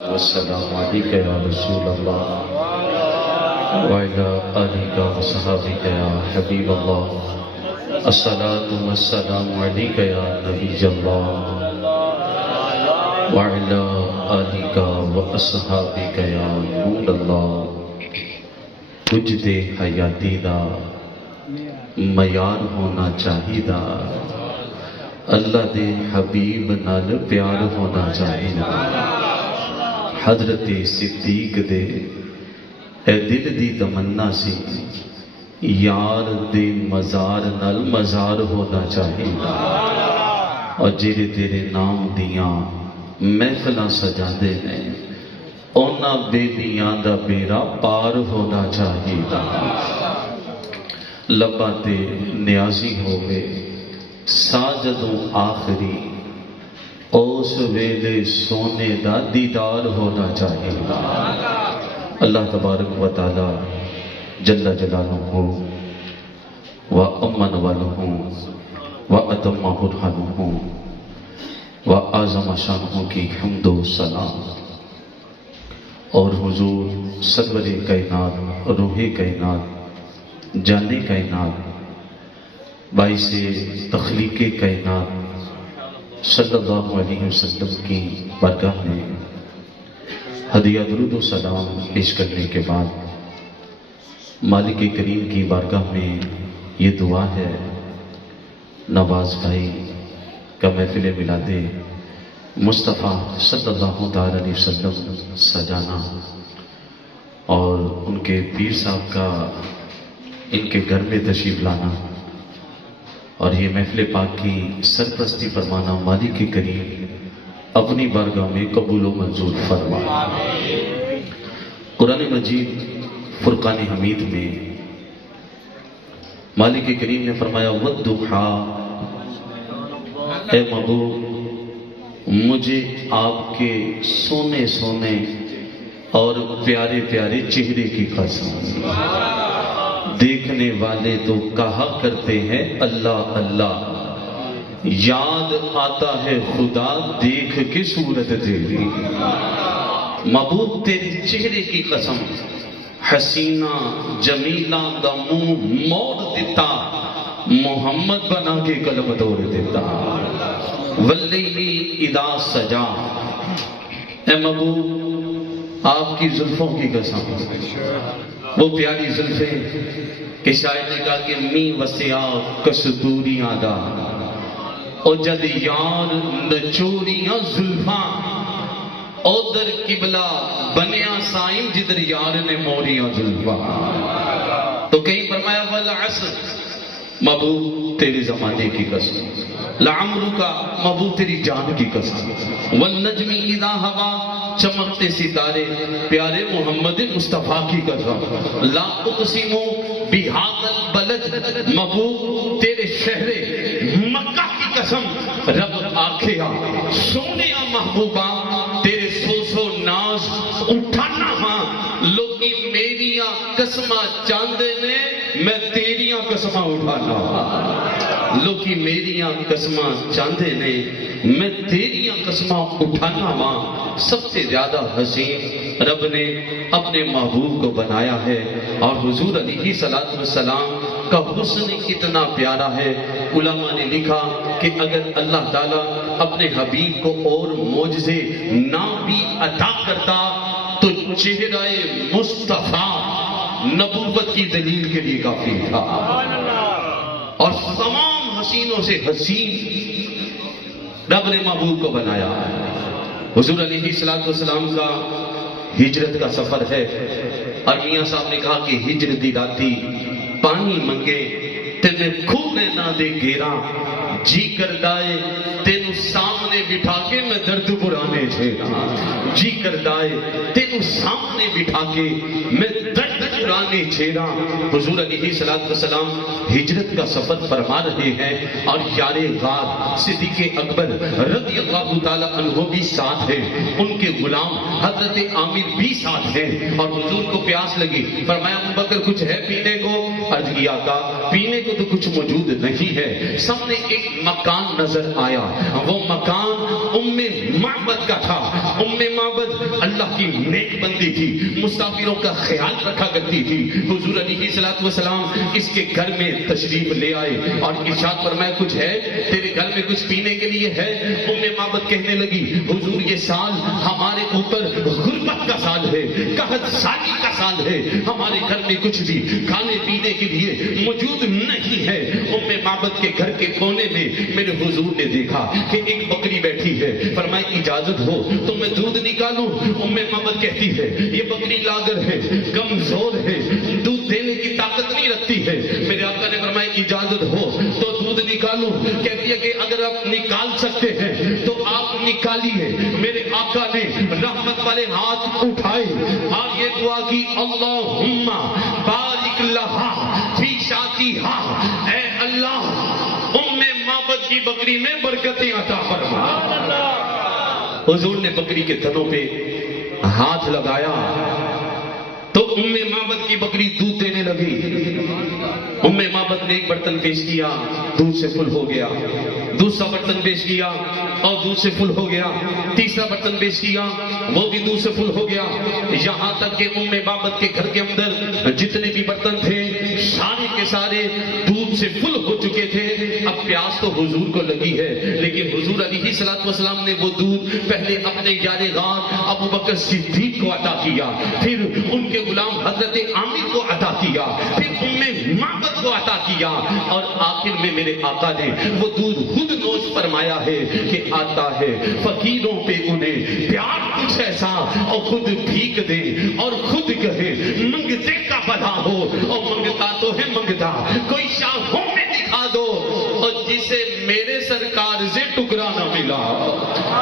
والسلام عليك يا رسول الله وعلى آلك وصحابك يا حبيب الله الصلاة والسلام عليك يا نبي الله وعلى آلك وصحابك يا نور الله وجد حیاتی دا معیار ہونا چاہیدا اللہ دے حبیب نال پیار ہونا چاہیدا حضرت صدیق دے اے دل دی تمنا سی یار دے مزار نال مزار ہونا چاہیدا اور جیرے تیرے نام دیاں محفلاں سجاندے نے اونا بیلیاں دا بیڑا پار ہونا چاہیدا لباں تے نیازی ہوئے ساجدوں آخری اس ویلے سونے دا دیدار ہونا چاہیے اللہ تبارک و تعالی جل جلالہ و امن والہ و اتم برہانہ و اعظم شانہ کی حمد و سلام اور حضور سرور کائنات روح کائنات جان کائنات باعث تخلیق کائنات صلی اللہ علیہ وسلم کی بارگاہ میں ہدیہ درود و سلام پیش کرنے کے بعد مالک کریم کی بارگاہ میں یہ دعا ہے نواز بھائی کا محفل میلاد مصطفیٰ صلی اللہ علیہ وسلم سجانا اور ان کے پیر صاحب کا ان کے گھر میں تشریف لانا اور یہ محفل پاک کی سرپرستی فرمانا مالک کریم اپنی بارگاہ میں قبول و منظور فرما۔ قرآن مجید فرقان حمید میں مالک کریم نے فرمایا وَالضُّحَىٰ اے محبوب مجھے آپ کے سونے سونے اور پیارے پیارے چہرے کی قسم دیکھنے والے تو کہا کرتے ہیں اللہ اللہ یاد آتا ہے خدا دیکھ کے صورت تیری محبوب تیرے چہرے کی قسم حسینہ جمیلہ دا منہ موڑ دیتا محمد بنا کے قلم توڑ دیتا واللیلی اذا سجا اے محبوب آپ کی زلفوں کی قسم وہ پیاری زلفیں کہ شاید نے کہا کہ می وسیا کستوریاں دا او جد یار نچوریاں زلفاں او در قبلہ بنیا سائن جدر یار نے موریاں زلفاں تو کہیں فرمایا والعصر محبوب تیرے زمانے کی قسم لعمرکا محبوب تیری جان کی قسم والنجم اذا ہوا چمکتے ستارے پیارے محمد مصطفیٰ کی قسم لا اقسم بہذا البلد محبوب تیرے شہر مکہ کی قسم رب آکھیا سونیا محبوبہ تیرے سوسو ناز اٹھانا ہاں لوگی میریاں قسمہ چاندے نے میں تیریاں قسمہ اٹھانا لوگی میریاں قسمہ چاندے نے میں تیریاں قسمہ اٹھانا ماں سب سے زیادہ حسین رب نے اپنے محبوب کو بنایا ہے اور حضور علیہ السلام کا حسن اتنا پیارا ہے علماء نے لکھا کہ اگر اللہ تعالیٰ اپنے حبیب کو اور معجزے نہ بھی عطا کرتا تو چہرہ مصطفیٰ نبوت کی دلیل کے لیے کافی تھا اور تمام حسینوں سے حسین رب نے محبوب کو بنایا حضور علیہ السلام کا ہجرت کا سفر ہے اور میاں صاحب نے کہا کہ ہجرت دی راتی پانی منگے تینے کھونے نہ دے گیرا جی کر دائے تینو سامنے بٹھا کے میں درد پرانے چھیڑا جی کر دائے تینو سامنے بٹھا کے میں درد پرانے چھیڑا حضور علیہ السلام ہجرت کا سفر فرما رہے ہیں اور یار غار صدیق اکبر رضی اللہ تعالیٰ عنہ بھی ساتھ ہیں ان کے غلام حضرت عامر بھی ساتھ ہیں اور حضور کو پیاس لگی فرمایا ابو بکر کچھ ہے پینے کو عرض کیا آقا پینے کو تو کچھ کچھ موجود نہیں ہے. سامنے ایک مکان نظر آیا. وہ مکان ام معبد کا تھا. ام معبد اللہ کی نیک بندی تھی, مسافروں کا خیال رکھا کرتی تھی. حضور علیہ الصلوۃ والسلام اس کے گھر میں تشریف لے آئے اور ارشاد فرمایا کچھ ہے تیرے گھر میں, کچھ پینے کے لیے ہے؟ ام معبد کہنے لگی حضور یہ سال ہمارے اوپر غربت کا سال ہے, قحط سالی کا سال ہے, ہمارے گھر میں کچھ بھی کھانے پینے کے لیے موجود نہیں ہے. ام معبد کے گھر کے کونے میں میرے حضور نے دیکھا کہ ایک بکری بیٹھی ہے. فرمایا اجازت ہو تو میں دودھ نکالوں؟ ام معبد کہتی ہے یہ بکری لاغر ہے, کمزور ہے, دودھ دینے کی طاقت نہیں رکھتی ہے. میرے آقا نے فرمایا اجازت ہو تو دودھ نکالوں؟ کہتی ہے کہ اگر آپ نکال سکتے ہیں تو آپ نکالیے. میرے آقا نے رحمت والے ہاتھ اٹھائے اور یہ دعا کی اللہم بارک لہا فی شاتیہا, اے اللہ ام معبد کی بکری میں برکتیں عطا فرما. حضور نے بکری کے تھنوں پہ ہاتھ لگایا تو ام معبد کی بکری دودھ دینے لگی. ام معبد نے ایک برتن پیش کیا, دودھ سے فل ہو گیا. دوسرا برتن پیش کیا اور دودھ سے فل ہو گیا. تیسرا برتن پیش کیا, وہ بھی دودھ سے فل ہو گیا. یہاں تک کہ ام معبد کے گھر کے اندر جتنے بھی برتن تھے سارے کے سارے دودھ سے فل ہو چکے تھے. اب پیاس تو حضور کو لگی ہے, لیکن حضور علیہ الصلوۃ والسلام نے وہ دودھ پہلے اپنے یار غار ابو بکر صدیق کو عطا کیا, پھر ان کے غلام حضرت عامر کو عطا کیا, پھر ام معبد کو عطا کیا, اور آخر میں میرے آقا نے وہ دودھ خود نوش فرمایا ہے کہ آتا ہے فقیروں پہ انہیں پیار کچھ ایسا اور خود بھیک دے اور خود کہے منگتے کا بھلا ہو, اور منگتا تو ہے منگتا, کوئی شاہوں میں دکھا دو, اور جسے میرے سرکار سے ٹکرا نہ ملا,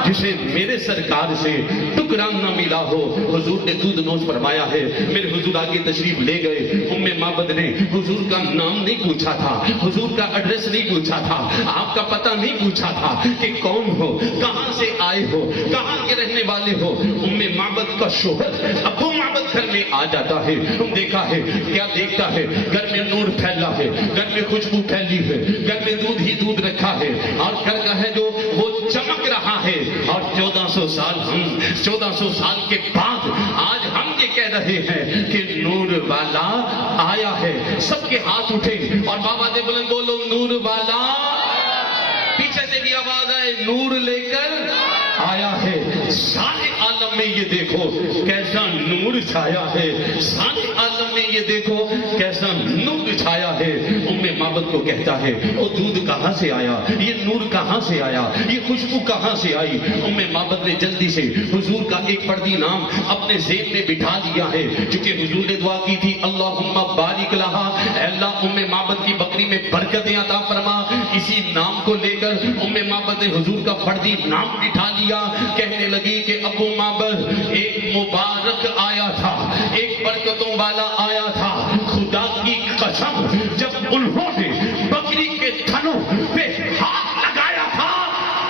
جسے میرے سرکار سے ٹکرا نہ ملا ہو. حضور نے دودھ نوش فرمایا ہے. میرے حضور آگے تشریف لے گئے. ام معبد نے حضور کا نام نہیں پوچھا تھا, حضور کا ایڈریس نہیں پوچھا تھا, آپ کا پتہ نہیں پوچھا تھا کہ کون ہو, کہاں سے آئے ہو, کہاں کے رہنے والے ہو. ام معبد کا شوہر ابو معبد گھر میں آ جاتا ہے. دیکھا ہے کیا دیکھتا ہے, گھر میں نور پھیلا ہے, گھر میں خوشبو پھیلی ہے, گھر میں دودھ ہی دودھ رکھا ہے, اور گھر کا ہے جو وہ چمک رہا ہے. اور 1400 سال کے بعد آج ہم یہ کہہ رہے ہیں کہ نور والا آیا ہے. سب کے ہاتھ اٹھے اور بابا نے بلند بولو نور والا. پیچھے سے بھی آواز آئے نور لے کر آیا ہے. سارے عالم میں یہ دیکھو کیسا نور چھایا ہے, سارے عالم میں یہ دیکھو کیسا نور چھایا ہے. ام معبد کو کہتا ہے وہ دودھ کہاں سے آیا, یہ نور کہاں سے آیا, یہ خوشبو کہاں سے آئی. ام معبد نے جلدی سے حضور کا ایک فردی نام اپنے ذہن میں بٹھا دیا ہے, کیونکہ حضور نے دعا کی تھی اللہم بارک لہا, اے اللہ ام معبد کی بکری میں برکتیں عطا فرما. اسی نام کو لے کر ام معبد نے حضور کا فردی نام بٹھا لیا. کہنے لگی کہ ابو معبد ایک مبارک آیا تھا, ایک برکتوں والا آیا تھا. خدا کی قسم جب انہوں نے بکری کے تھنوں پہ ہاتھ لگایا تھا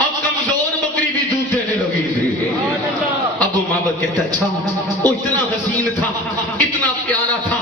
اور کمزور بکری بھی دودھ دینے لگی تھی. ابو معبد کہتا اچھا وہ اتنا حسین تھا, اتنا پیارا تھا,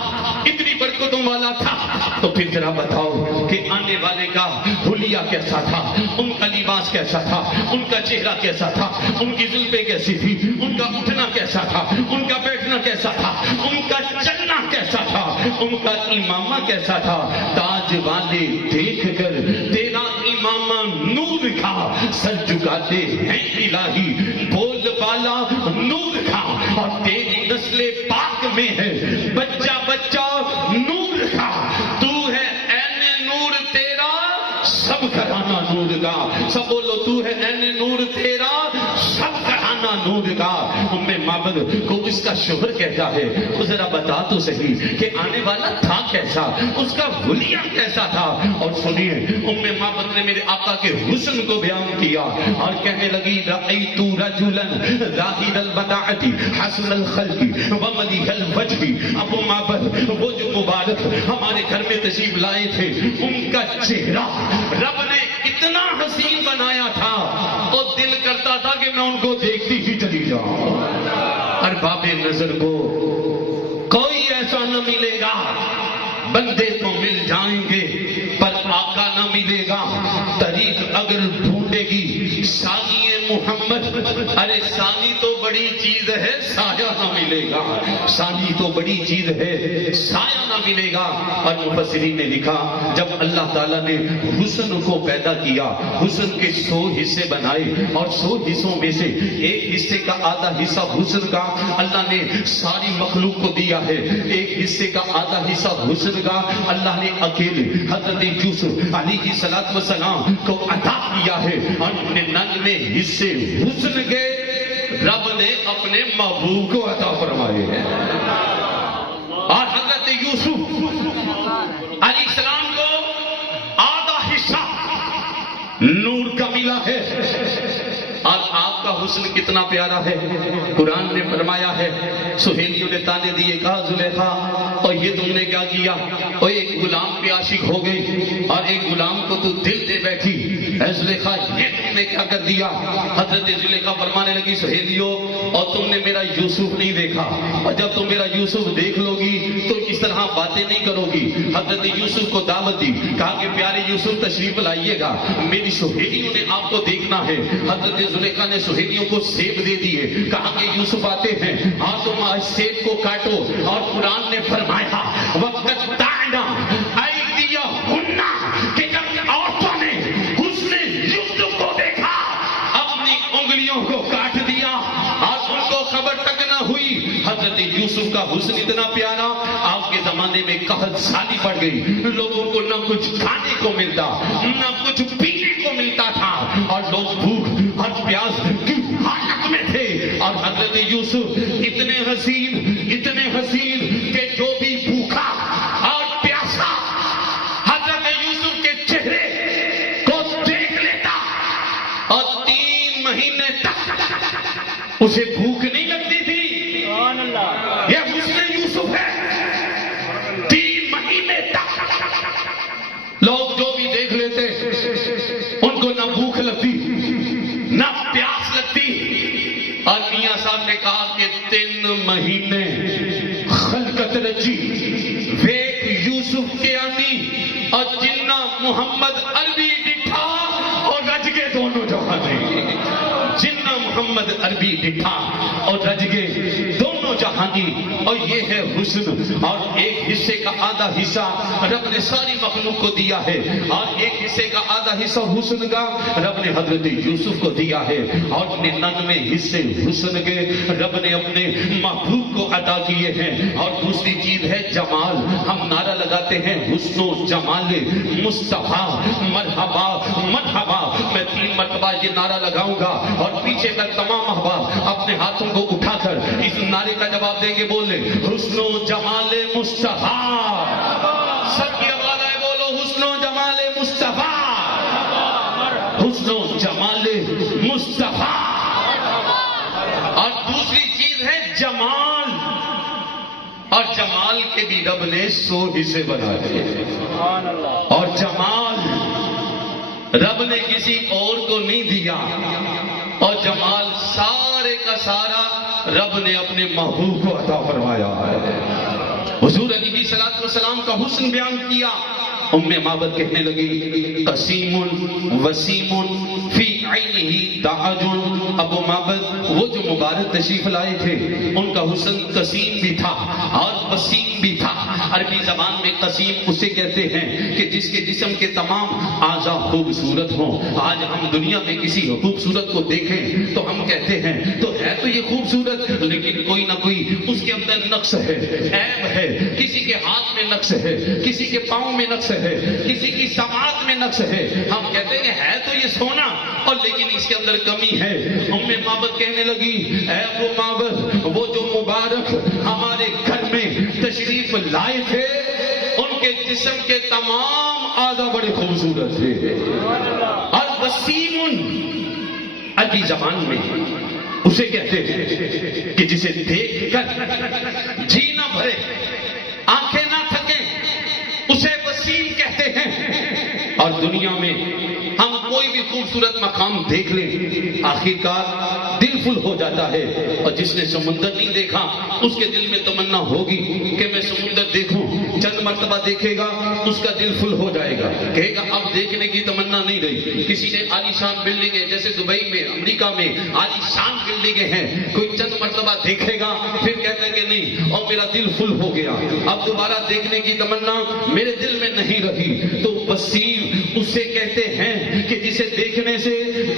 اتنی برکتوں والا تھا, تو پھر ذرا بتاؤ کہ آنے والے کا حلیہ کیسا تھا, ان کا لباس کیسا تھا, ان کا چہرہ کیسا تھا, ان کی زلفیں کیسی تھی, ان کا اٹھنا کیسا تھا, ان کا بیٹھنا کیسا تھا, ان کا چلنا کیسا تھا, ان کا امامہ کیسا تھا. تاج والے دیکھ کر تیرا امامہ نور کا, سر جھکاتے ہیں الہی بول والا نور کا, اور تیری نسل پاک میں ہے بچہ بچہ نور کا. تو ہے این نور تیرا سب گھرانہ نور کا, سب بولو تو ہے این نور تیرا سب گھرانہ نور کا. ام معبد کو اس کا شوہر کہتا ہے وہ ذرا بتا تو صحیح کہ آنے والا تھا کیسا, اس کا حلیہ کیسا تھا. اور سنیے ام معبد نے میرے آقا کے حسن کو بیان کیا اور کہنے لگی رأیت رجلا ظاہر البداعۃ حسن الخلق وملیح الوجہ. ابو معبد وہ جو مبارک ہمارے گھر میں تشریف لائے تھے, ان کا چہرہ رب نے اتنا حسین بنایا تھا اور دل کرتا تھا کہ میں ان کو دیکھتی ہی چلی جاؤں. ارباب نظر کو کوئی ایسا نہ ملے گا, بندے تو مل جائیں گے پر اگر ڈھونڈے گی ثانی محمد، ارے ثانی تو بڑی چیز ہے سایہ نہ ملے گا، ثانی تو بڑی چیز ہے سایہ نہ ملے گا۔ اور مفسرین نے لکھا جب اللہ تعالیٰ نے حسن کو پیدا کیا، حسن کے 100 حصے بنائے اور 100 حصوں میں سے ایک حصے کا آدھا حصہ حسن کا اللہ نے ساری مخلوق کو دیا ہے، ایک حصے کا آدھا حصہ حسن کا اللہ نے اکیلے حضرت یوسف علیہ السلام کو عطا کیا ہے، اور 99 حصے حسن کے رب نے اپنے محبوب کو عطا فرمائے ہیں۔ اور حضرت یوسف علیہ السلام کو آدھا حصہ نور کا ملا ہے، اور آپ کا حسن کتنا پیارا ہے۔ قرآن نے فرمایا ہے، سہیلیوں نے تانے دیے، کہا زلیخا اور یہ تم نے کیا کیا، اور ایک غلام پہ عاشق ہو گئی اور ایک غلام کو تو دل دے بیٹھی، اے زلیخا یہ تم نے کیا کر دیا۔ حضرت زلیخا فرمانے لگی، سہیلیوں اور تم نے میرا یوسف نہیں دیکھا، اور جب تم میرا یوسف دیکھ لو گی تو اس طرح باتیں نہیں کرو گی۔ حضرت یوسف کو دعوت دی، کہا کہ پیارے یوسف تشریف لائیے گا، میری سہیلیوں نے آپ کو دیکھنا ہے۔ حضرت زلیخا نے سہیلیوں کو سیب دے دیے، کہا کہ یوسف آتے ہیں، ہاں تم آج سیب کو کاٹو۔ اور قرآن نے فرمایا وَقَطَّعْنَا أَيْدِيَهُنَّ، کہ جب عورتوں نے حسن یوسف کو دیکھا اپنی انگلیوں کو کاٹ دیا اور ان کو خبر تک نہ ہوئی۔ حضرت یوسف کا حسن اتنا پیارا، آپ کے زمانے میں قحط سالی پڑ گئی، لوگوں کو نہ کچھ کھانے کو ملتا نہ کچھ پینے کو ملتا تھا، اور لوگ بھوک اور پیاس کی حالت میں تھے۔ اور حضرت یوسف اتنے حسین کہ جو بھی بھوکا اور پیاسا حضرت یوسف کے چہرے کو دیکھ لیتا اور 3 مہینے تک اسے بھوک نہیں لگتی تھی۔ یہ حسن یوسف ہے، 3 مہینے تک لوگ جو بھی دیکھ لیتے ان کو نہ بھوک لگتی نہ پیاس لگتی۔ اور میاں صاحب نے کہا کہ 3 مہینے خلقت رچی ویک یوسف کے آنی، اور جنہ محمد عربی ڈٹھا اور رج گئے دونوں جہانے، جنہ محمد عربی ڈٹھا اور رج گئے دونوں جہانی۔ اور یہ ہے حسن، اور ایک حصے کا آدھا حصہ رب نے ساری مخلوق کو دیا ہے، اور ایک حصے کا آدھا حصہ حسن کا رب نے حضرت یوسف کو دیا ہے، اور 99 حصے حسن کے رب نے اپنے محبوب کو عطا کیے ہیں۔ اور دوسری چیز ہے جمال، ہم نعرہ لگاتے ہیں حسن و جمال مصطفیٰ مرحبا مرحبا۔ میں 3 مرتبہ یہ نعرہ لگاؤں گا، اور پیچھے تک تمام احباب اپنے ہاتھوں کو اٹھا کر اس نعرے کا جواب دیں گے، بولے حسن و جمال مصطفیٰ۔ سب کی آواز آئے، بولو حسن و جمال مصطفیٰ، حسن و جمال مصطفیٰ۔ اور دوسری چیز ہے جمال، اور جمال کے بھی رب نے 100 حصے بنائے، اور جمال رب نے کسی اور کو نہیں دیا، اور جمال سارے کا سارا رب نے اپنے محبوب کو عطا فرمایا ہے۔ حضور علیہ السلام کا حسن بیان کیا، ام معبد کہنے لگی قسیم وسیم فی عینہ دعج۔ ابو معبد وہ جو مبارک تشریف لائے تھے، ان کا حسن قسیم بھی تھا اور وسیم بھی تھا۔ عربی زبان میں قسیم اسے کہتے ہیں کہ جس کے جسم کے تمام اعضاء خوبصورت ہوں۔ آج ہم دنیا میں کسی خوبصورت کو دیکھیں تو ہم کہتے ہیں تو ہے تو یہ خوبصورت، لیکن کوئی نہ کوئی اس کے اندر نقص ہے، عیب ہے۔ کسی کے ہاتھ میں نقص ہے، کسی کے پاؤں میں نقص ہے، کسی کی سماعت میں نقص ہے۔ ہم کہتے ہیں ہے تو یہ سونا، اور لیکن اس کے اندر کمی ہے۔ ام معبد کہنے لگی اے ابو معبد، وہ جو مبارک ہمارے گھر میں تشریف لائے تھے، ان کے جسم کے تمام اعضاء بڑے خوبصورت تھے۔ اور وسیم عربی زبان میں اسے کہتے ہیں کہ جسے دیکھ کر جی نہ بھرے، آنکھیں نہ تھکیں، اسے وسیم کہتے ہیں۔ اور دنیا میں ہم کوئی بھی خوبصورت مقام دیکھ لیں، آخرکار دل فل ہو جاتا ہے۔ اور جس نے سمندر نہیں دیکھا، اس کے دل میں تمنا ہوگی کہ میں سمندر دیکھوں۔ چند مرتبہ دیکھے گا اس کا دل فل ہو جائے گا, کہے گا اب دیکھنے کی تمنا نہیں رہی. کسی نے عالی شان بلڈنگیں جیسے دبئی میں, امریکہ میں عالی شان بلڈنگیں ہیں, کوئی چند مرتبہ دیکھے گا پھر کہتا ہے کہ نہیں اور میرا دل فل ہو گیا, اب دوبارہ دیکھنے کی تمنا میرے دل میں نہیں رہی. تو وسیم اسے کہتے ہیں کہ جسے دیکھنے سے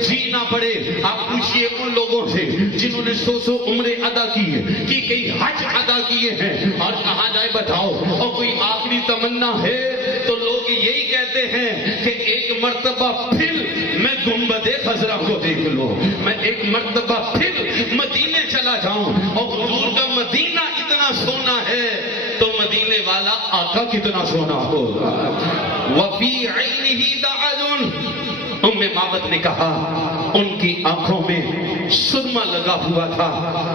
جی نہ پڑے. آپ پوچھئے ان لوگوں سے جنہوں نے 100 عمرے ادا کی ہے, کہ کئی حج ادا کیے ہیں, اور کہا جائے بتاؤ اور کوئی آخری تمنا ہے, تو لوگ یہی کہتے ہیں کہ ایک مرتبہ پھر میں گنبد خضرا کو دیکھ لو, میں ایک مرتبہ پھر مدینے چلا جاؤں. اور حضور کا مدینہ اتنا سونا ہے تو مدینے والا آقا کتنا سونا ہوگا. وفی عینہ دعل, ام معبد نے کہا ان کی آنکھوں میں سرما لگا ہوا تھا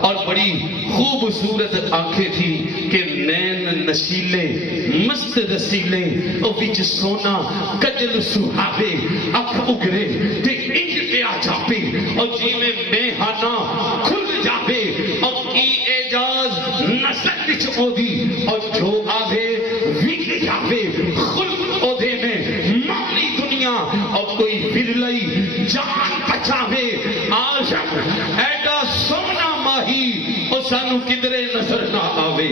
اور بڑی خوبصورت آنکھیں تھی کہ نین نشیلے مست رسیلے اور بچ سونا کجل سہاوے اکھ اگرے تے انج پیا جاپے اور جی میں میہانا کھل جاوے اور کی اعجاز نظر وچ اودی اور جو آوے وک جاوے خلق اودے میں مالی دنیا اور کوئی برلئی جان بچاوے. آشق ایڈا سونا ماہی اور سانو کدرے نظر نہ آوے,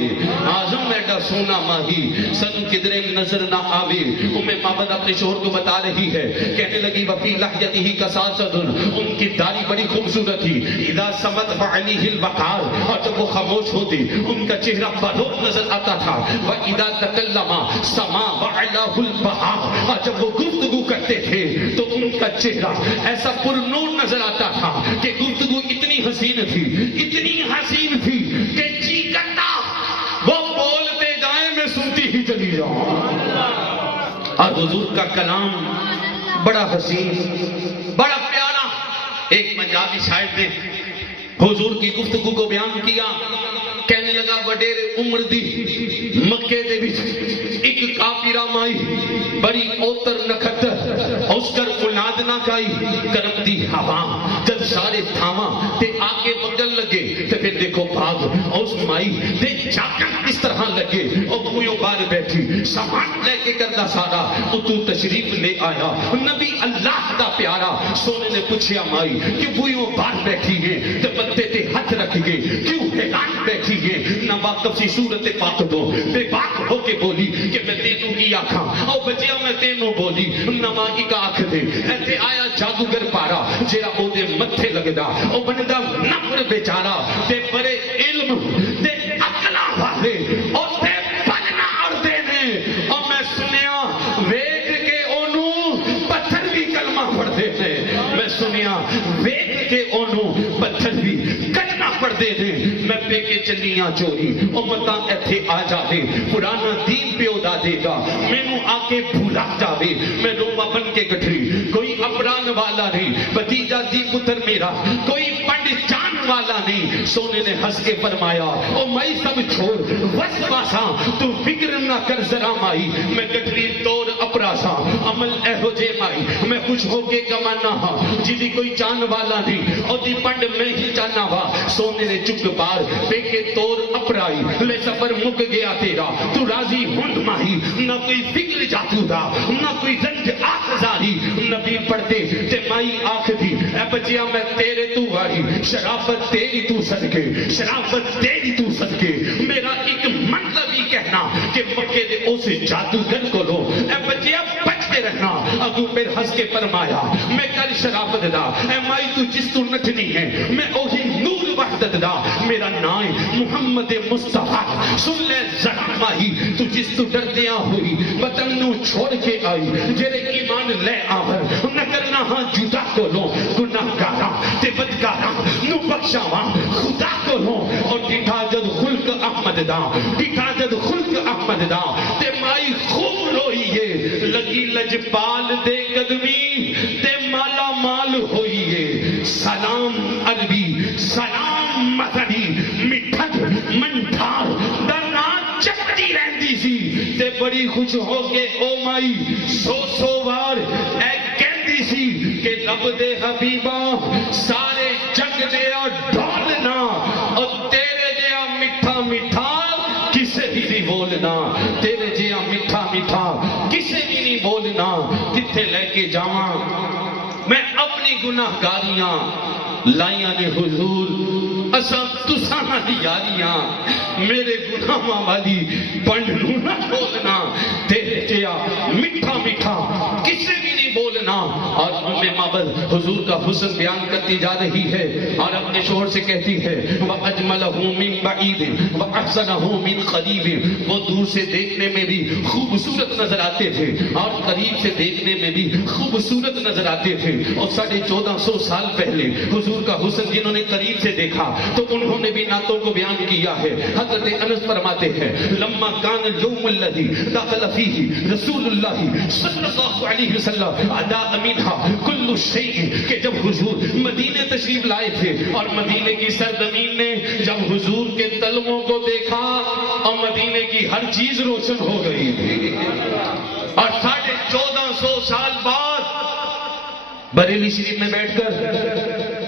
آزم ایڈا سونا ماہی سانو کدرے نظر نہ آوے. ام معبد اپنے شوہر کو بتا رہی ہے, کہنے لگی وفی لحیتہ کساسۃ, ان کی داڑھی بڑی خوبصورت تھی. اذا سمت فعلیہ الوقار, اور جب وہ خاموش ہوتے ان کا چہرہ بلوغ نظر آتا تھا. واذا تکلم سما وعلاه البهار, اور جب وہ گفتگو کرتے تھے تو ان کا چہرہ ایسا پرنور نظر آتا تھا کہ گفتگو اتنی حسین تھی, اتنی حسین تھی کہ جی کرتا وہ بولتے جائیں میں سنتی ہی چلی جاؤں. اور حضور کا کلام بڑا حسین, بڑا پیارا. ایک پنجابی شاعر نے حضور کی گفتگو کو بیان کیا, کہنے لگا وڈیرے عمر دی مکے دے وچ ایک کافرہ مائی بڑی اوتر نکھتر اس کر اولاد نہ کائی کرم دی ہوا جب سارے تھاواں تے آگے بگل لگے تے پھر دیکھو بھاگ اس مائی تے جاکر اس طرح لگے اور بوئیوں بار بیٹھی سامان لے کے کردہ سارا تو تشریف لے آیا. نبی اللہ دا پیارا سونے نے پوچھیا مائی کہ بوئیوں بار بیٹھی ہے تے پتے تے ہاتھ رکھ گے کیوں حیران بیٹھی ہے. نہ واقف سی صورت پاک دو بے باک ہو کے بولی کہ میں تینوں کی آکھاں او بچیا میں تینوں بولی نوائی کا آکھ دے ایتھے آیا جادوگر پارا جیرا او دے متھے لگدا او بندا نفر بیچارا تے بڑے علم تے عقلاں والے او تے پلنا اڑدے نے. اور میں سنیا ویکھ کے اونوں پتھر بھی کلمہ پڑھدے نے, میں سنیا ویکھ کے اونوں پتھر بھی کلمہ پڑھدے نے. میں پہ کے چلیاں چوری امتاں ایتھے آ جاوے پرانا دین پیو دا دے گا مینوں آ کے بھولا جاوے. میں روما بن کے گٹھری کوئی اپران والا نہیں, بھتیجا دی پتر میرا کوئی پنڈ جان والا نہیں. سونے نے ہنس کے فرمایا او مائی سب چھوڑ وس پاساں تو فکر نہ کر ذرا مائی. میں گٹھری توڑ اپراساں عمل اہو جے مائی میں خوش ہو کے کمانا ہاں جدی کوئی جان والا نہیں اور دی پنڈ میں ہی جانا وا. سونے نے چک پار پہ کے توڑ اپرائی لے سفر مک گیا تیرا تو راضی ہند ماہی. نہ کوئی فکر جاتو دا نہ کوئی رنج آخزاری. نبی پڑھتے تے مائی آخ دی اے بچیا میں تیرے تو واری شرافت تیری تو صدقے شرافت تیری تو صدقے. میرا ایک مطلب ہی کہنا کہ مکے دے اسے جادوگر کو لو اے بچیا بچتے رہنا. اگو پھر ہنس کے فرمایا میں کل شرافت دا اے مائی تو جس تو نٹنی ہے میں اوہی نور وحدت دا میرا نائیں محمد مصطفیٰ. سن لے ذرا ماہی تو جس تو ڈردیاں ہوئی وطن نو چھوڑ کے آئی جیرے ایمان لے آور نہ کرنا ہاں جدا کو لو گناہ گاراں تے بدکاراں نو بخشاواں خدا کو لو. اور ڈٹھا جد خلق احمد دا ڈٹھا جد خلق احمد دا تے مائی خوب روئیے لگی لجپال دے قدمی تے مالا مال ہوئیے. سلام عربی سلام مدنی مٹھت منٹھار درنا چکتی رہندی سی تے بڑی خوش ہو کے او مائی 100 وار اے کہندی سی کہ رب دے حبیباں سارے جگ دیا ڈھولنا اور تیرے جیا مٹھا مٹھا کسے ہی نہیں بولنا. تیرے جیا مٹھا جتھے لے کے جاواں میں اپنی گناہگاریاں لائیاں نے حضور اساں تساں دی یاریاں میرے گناہاں والی پنڈ نوں نہ کھولنا تیرے جیا میٹھا میٹھا کسے بھی نہیں بولنا. اور ام معبد حضور کا حسن بیان کرتی جا رہی ہے اور اپنے شوہر سے کہتی ہے وَأَجْمَلَهُ مِن بَعِيدٍ وَأَحْسَنَهُ مِن قَرِيبٍ. وہ دور سے دیکھنے میں بھی خوبصورت نظر آتے تھے اور قریب سے دیکھنے میں بھی خوبصورت نظر آتے تھے. اور 1450 سال پہلے حضور کا حسن جنہوں نے قریب سے دیکھا تو انہوں نے بھی نعتوں کو بیان کیا ہے. حضرت انس فرماتے ہیں لما کان اليوم الذي دخل فيه رسول اللہ صلی اللہ علیہ وسلم ادا منها كل شيء کہ جب حضور مدینے تشریف لائے تھے اور مدینے کی سرزمین نے جب حضور کے تلووں کو دیکھا اور مدینے کی ہر چیز روشن ہو گئی تھی. اور 1450 سال بعد بریلی شریف میں بیٹھ کر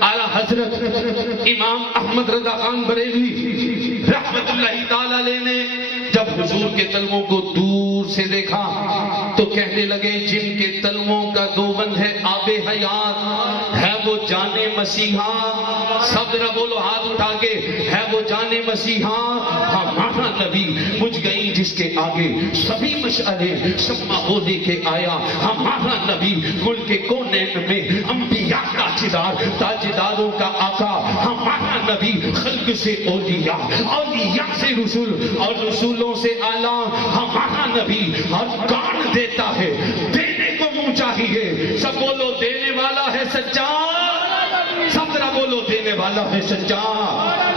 اعلیٰ حضرت امام احمد رضا خان بریلوی رحمت اللہ تعالی علیہ نے جب حضور کے تلووں کو دور سے دیکھا تو کہنے لگے جن کے تلووں کا دوبند ہے آب حیات ہے وہ جان مسیحا. سب ذرا بولو ہاتھ اٹھا کے ہے وہ جان مسیحا. ہمارا نبی بجھ گئی جس کے آگے سبھی مشعلیں شمع ہو لے کے آیا. ہمارا نبی ملک کونین میں انبیاء کا تاجدار تاجداروں کا آقا. ہمارا نبی خلق سے اولیاء اولیاء سے رسول اور رسولوں سے اعلیٰ. ہمارا نبی ہر کان دیتا ہے دینے کو منہ چاہیے. سب بولو دینے والا ہے سچا. سب ذرا بولو دینے والا ہے سچا.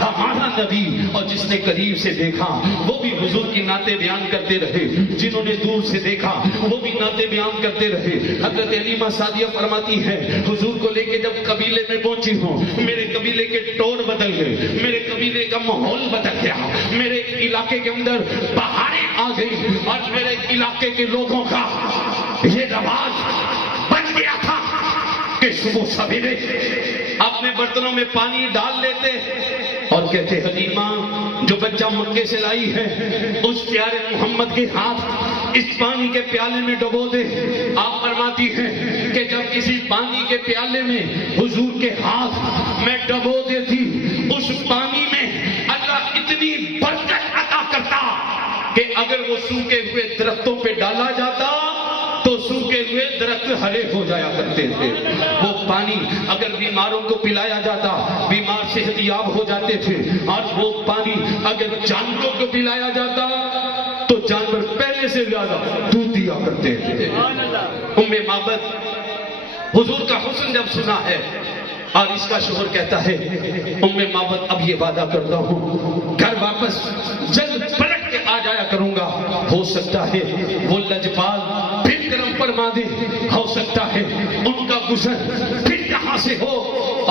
ہمارا نبی اور جس نے قریب سے دیکھا وہ بھی حضور کی نعتیں بیان کرتے رہے. جنہوں نے دور سے دیکھا وہ بھی نعتیں بیان کرتے رہے. حضرت علیمہ سعدیہ فرماتی ہے حضور کو لے کے جب قبیلے میں پہنچی ہوں میرے قبیلے کے ٹور بدل گئے. میرے قبیلے کا ماحول بدل گیا. میرے علاقے کے اندر بہاریں آ گئی اور میرے علاقے کے لوگوں کا یہ رواج بن گیا تھا کہ صبح سویرے اپنے برتنوں میں پانی ڈال لیتے اور کہتے حلیمہ جو بچہ مکے سے لائی ہے اس پیارے محمد کے ہاتھ اس پانی کے پیالے میں ڈبو دے. آپ فرماتی ہیں کہ جب کسی پانی کے پیالے میں حضور کے ہاتھ میں ڈبو دیتی اس پانی میں اللہ اتنی برکت عطا کرتا کہ اگر وہ سوکھے ہوئے درختوں پہ ڈالا جاتا تو سوکھے ہوئے درخت ہرے ہو جایا کرتے تھے. وہ پانی اگر بیماروں کو پلایا جاتا بیمار صحت یاب ہو جاتے تھے. اور وہ پانی اگر جانوروں کو پلایا جاتا تو جانور پہلے سے زیادہ دودھ دیا کرتے تھے. ام معبد حضور کا حسن جب سنا ہے اور اس کا شوہر کہتا ہے ام معبد اب یہ وعدہ کرتا ہوں گھر واپس جلد پلٹ کے آ جایا کروں گا. ہو سکتا ہے وہ لجپال پھر کرم فرما دے. ہو سکتا ہے ان کا گزر پھر یہاں سے ہو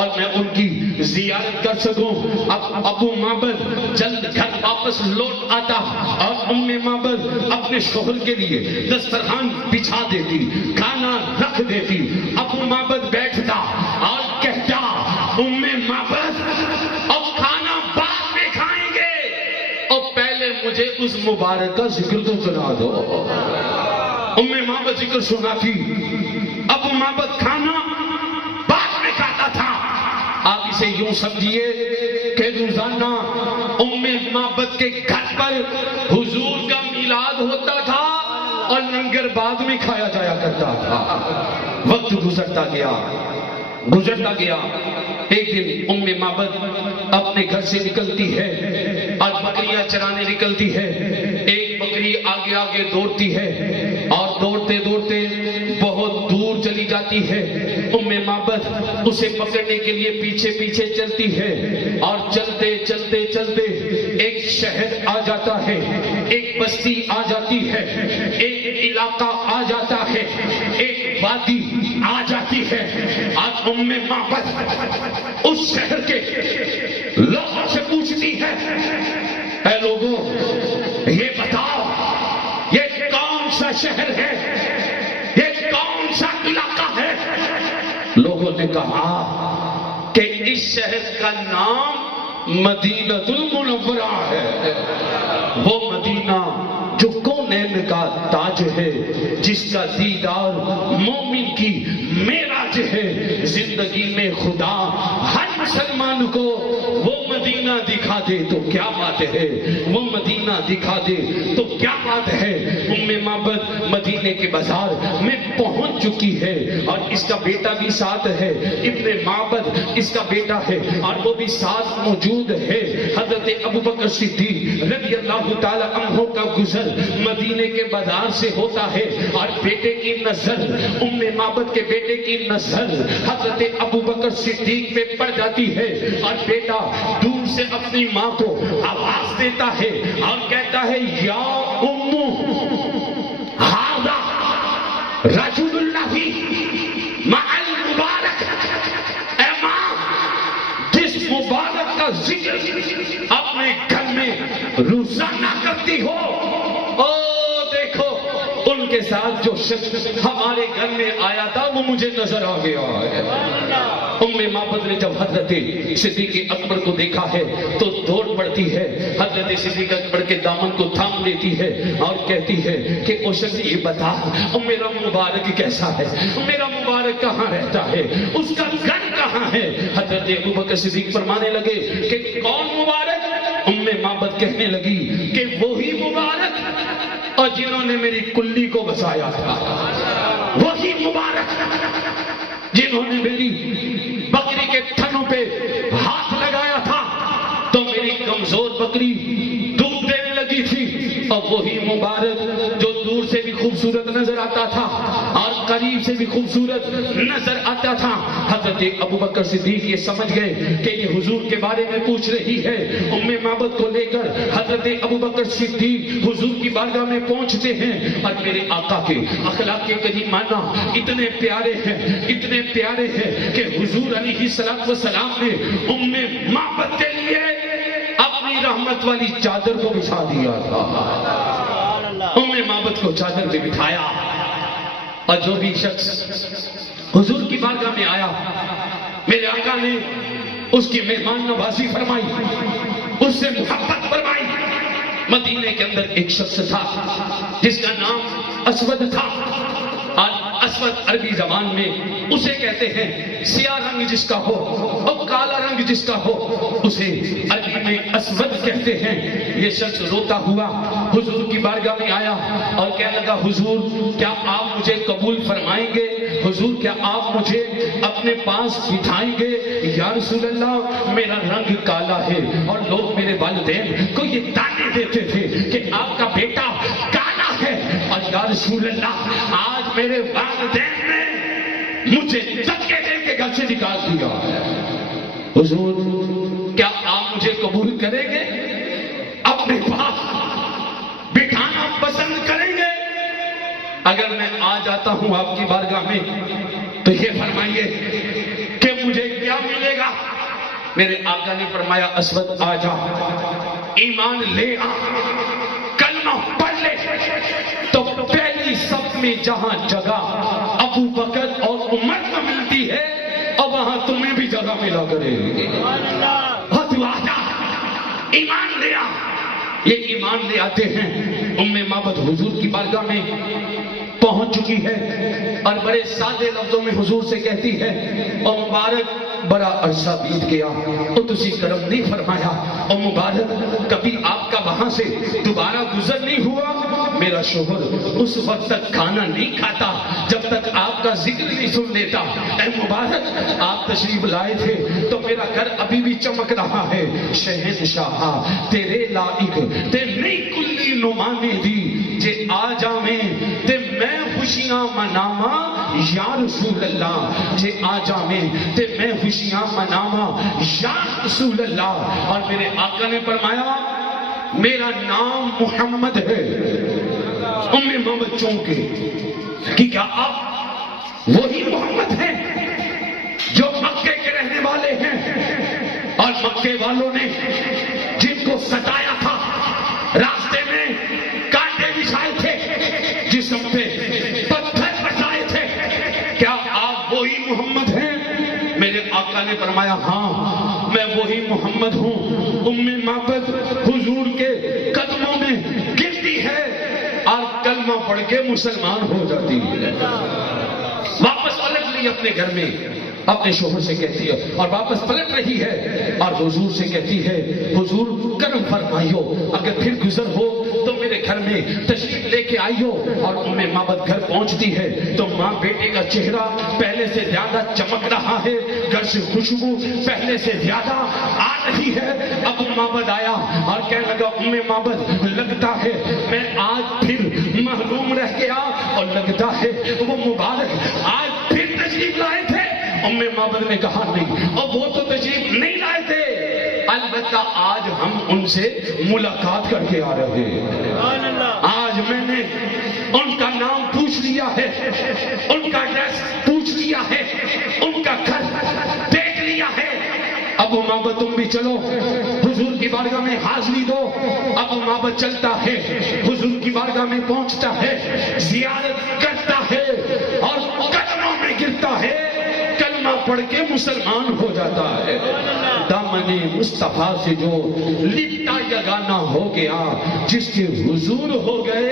اور میں ان کی زیارت کر سکوں. اب ابو معبد جلد گھر واپس لوٹ آتا اور ام معبد اپنے شوہر کے لیے دسترخوان بچھا دیتی کھانا رکھ دیتی. ابو معبد بیٹھتا اور کہتا ام معبد اب کھانا بعد میں کھائیں گے اور پہلے مجھے اس مبارک کا ذکر تو سنا دو. ام معبد ذکر سناتی. ابو معبد کھانا بعد میں کھاتا تھا. آپ اسے یوں سمجھیے کہ روزانہ ام معبد کے گھر پر حضور کا میلاد ہوتا تھا اور لنگر بعد میں کھایا جایا کرتا تھا. وقت گزرتا گیا. ایک دن ام معبد اپنے گھر سے نکلتی ہے اور بکریاں چرانے نکلتی ہے. ایک بکری آگے آگے دوڑتی ہے اور دوڑتے دوڑتے بہت دور چلی جاتی ہے. ام معبد اسے پکڑنے کے لیے پیچھے پیچھے چلتی ہے اور چلتے چلتے چلتے ایک شہر آ جاتا ہے, ایک بستی آ جاتی ہے, ایک علاقہ آ جاتا ہے, ایک وادی آ جاتی ہے. آج ام معبد اس شہر کے لوگوں سے پوچھتی ہے اے لوگوں یہ بتاؤ یہ کون سا شہر ہے, یہ کون سا علاقہ ہے. لوگوں نے کہا کہ اس شہر کا نام مدینہ المنورہ ہے. وہ مدینہ جو کونین کا تاج ہے, جس کا دیدار مومن مومن کی معراج ہے. زندگی میں خدا ہر مسلمان کو وہ مدینہ دکھا دے تو کیا بات ہے, وہ مدینہ دکھا دے تو کیا بات ہے. ام معبد مدینے کے بازار میں پہنچ چکی ہے اور اس کا بیٹا بھی ساتھ ہے. ابن معبد اس کا بیٹا ہے اور وہ بھی ساتھ موجود ہے. حضرت ابوبکر صدیق رضی اللہ تعالی عنہ کا گزر مدینے کے بازار سے ہوتا ہے اور بیٹے کی نظر, ام معبد کے بیٹے کی نظر حضرت ابوبکر صدیق پہ پڑ جاتی ہے اور بیٹا دور سے اپنی ماں کو آواز دیتا ہے اور کہتا ہے یا امو ھذا رجل اللہ مع المبارک. اے ماں, جس مبارک کا ذکر اپنے گھر میں روزانہ کرتی ہو, او دیکھو ان کے ساتھ جو شخص ہمارے گھر میں آیا تھا وہ مجھے نظر آ گیا ہے. ام معبد نے جب حضرت صدیق اکبر کو دیکھا ہے تو دوڑ پڑتی ہے, حضرت صدیق اکبر کے دامن کو تھام لیتی ہے اور کہتی ہے کہ او شخص یہ بتا میرا مبارک کیسا ہے, میرا مبارک کہاں رہتا ہے, اس کا گھر کہاں ہے. حضرت ابوبکر صدیق فرمانے لگے کہ کون مبارک. ام معبد کہنے لگی کہ وہی مبارک اور جنہوں نے میری کلی کو بچایا تھا, وہی مبارک جنہوں نے میری بکری کے تھنوں پہ ہاتھ لگایا تھا تو میری کمزور بکری دودھ دینے لگی تھی, اور وہی مبارک جو دور سے بھی خوبصورت نظر آتا تھا اور قریب سے بھی خوبصورت نظر آتا تھا. حضرت ابوبکر صدیق یہ سمجھ گئے کہ یہ حضور کے بارے میں پوچھ رہی ہے. ام معبد کو لے کر حضرت ابوبکر صدیق حضور کی بارگاہ میں پہنچتے ہیں اور میرے آقا کے اخلاق کے کریمانہ اتنے پیارے ہیں, اتنے پیارے ہیں کہ حضور علیہ السلام نے ام معبد کے لیے اپنی رحمت والی چادر کو بچھا دیا تھا. ام معبد کو چادر پہ بٹھایا اور جو بھی شخص حضور کی بارگاہ میں آیا میرے آقا نے اس کی مہمان نوازی فرمائی, اس سے محبت فرمائی. مدینے کے اندر ایک شخص تھا جس کا نام اسود تھا, اور اسود عربی زبان میں اسے کہتے ہیں سیاہ رنگ جس کا ہو اور کالا رنگ جس کا ہو اسے عربی میں اسود کہتے ہیں. یہ شخص روتا ہوا حضور کی بارگاہ میں آیا اور کہنے لگا حضور کیا آپ مجھے قبول فرمائیں گے, حضور کیا آپ مجھے اپنے پاس بٹھائیں گے. یا رسول اللہ میرا رنگ کالا ہے اور لوگ میرے والدین کو یہ تانے دیتے تھے کہ آپ کا بیٹا کالا ہے, اور یا رسول اللہ آج میرے والدین نے مجھے دھکے دے کے گھر سے نکال دیا. حضور کیا آپ مجھے قبول کریں گے, اپنے پاس بٹھانا پسند کریں گے؟ اگر میں آ جاتا ہوں آپ کی بارگاہ میں تو یہ فرمائیے کہ مجھے کیا ملے گا. میرے آقا نے فرمایا اسود آ جا, ایمان لے آ, کلمہ پڑھ لے, تو پہلی صف میں جہاں جگہ ابو بکر اور عمر کو ملتی ہے اور وہاں تمہیں بھی جگہ ملا کرے گی. ایمان لے آ. یہ ایمان لے آتے ہیں. ام معبد حضور کی بارگاہ میں پہنچ چکی ہے اور بڑے سادے لفظوں میں حضور سے کہتی ہے او مبارک بڑا عرصہ بیت گیا تو تسی کرم نہیں فرمایا, او مبارک کبھی آپ کا وہاں سے دوبارہ گزر نہیں ہوا. میرا شوہر اس وقت تک کھانا نہیں کھاتا جب تک آپ کا ذکر نہیں سن لیتا. اے مبارک آپ تشریف لائے تھے تو میرا گھر ابھی بھی چمک رہا ہے. شہنشاہ تیرے لائق تے نہیں کلی نمانے دی جے آ جاویں تے میں خوشیاں مناواں. یا رسول اللہ جے آ جاویں تے میں خوشیاں مناواں. یا رسول اللہ. اور میرے آقا نے فرمایا میرا نام محمد ہے. ام محمد چونکے کہ کیا آپ وہی محمد ہیں جو مکے کے رہنے والے ہیں اور مکے والوں نے جن کو ستایا تھا, راستے میں کانٹے بچھائے تھے, جسم پہ پتھر بچائے تھے, کیا آپ وہی محمد ہیں؟ میرے آقا نے فرمایا ہاں میں وہی محمد ہوں. ام معبد حضور کے قدموں میں گرتی ہے اور کلمہ پڑھ کے مسلمان ہو جاتی ہے. واپس پلٹ لی اپنے گھر میں، اپنے شوہر سے کہتی ہے اور واپس پلٹ رہی ہے اور حضور سے کہتی ہے حضور کرم فرمائیو، اگر پھر گزر ہو تو میرے گھر میں تشریف لے کے آئیو۔ اور ام معبد گھر پہنچتی ہے تو ماں بیٹے کا چہرہ پہلے سے زیادہ چمک رہا ہے، گھر سے خوشبو پہلے سے زیادہ آ رہی ہے۔ اب معبد آیا اور کہنے لگا ام معبد لگتا ہے میں آج پھر محروم رہ گیا، اور لگتا ہے وہ مبارک آج پھر تشریف لائے تھے۔ ام معبد نے کہا نہیں، اور وہ تو تشریف نہیں لائے تھے، البتہ آج ہم ان سے ملاقات کر کے آ رہے ہیں۔ آج میں نے ان کا نام پوچھ لیا ہے، ان کا ایڈریس پوچھ لیا ہے، ان کا گھر دیکھ لیا ہے۔ ابو معبد تم بھی چلو، حضور کی بارگاہ میں حاضری دو۔ ابو معبد چلتا ہے، حضور کی بارگاہ میں پہنچتا ہے، زیارت کرتا ہے اور قدموں میں گرتا ہے، کلمہ پڑھ کے مسلمان ہو جاتا ہے۔ دامن مصطفیٰ سے جو لپٹا یگانہ ہو گیا، جس کے حضور ہو گئے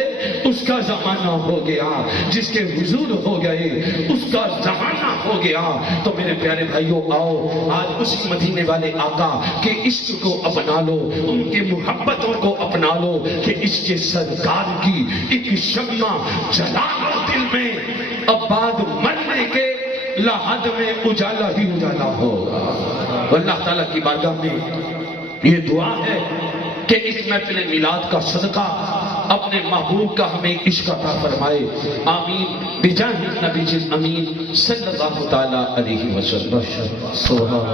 اس کا زمانہ ہو گیا، جس کے حضور ہو گئے اس کا زمانہ ہو گیا۔ تو میرے پیارے بھائیوں آؤ آج اس مدینے والے آقا کے عشق کو اپنا لو، ان کے محبتوں کو اپنا لو کہ عشق سرکار کی ایک شمع جلا لو دل میں، اب بعد مرنے کے لحد میں اجالا ہی اجالا ہوگا۔ اللہ تعالیٰ کی بارگاہ میں یہ دعا ہے کہ اس محفل میلاد کا صدقہ اپنے محبوب کا ہمیں عشق عطا فرمائے، آمین بجاہ النبی الامین صلی اللہ تعالیٰ علیہ وسلم۔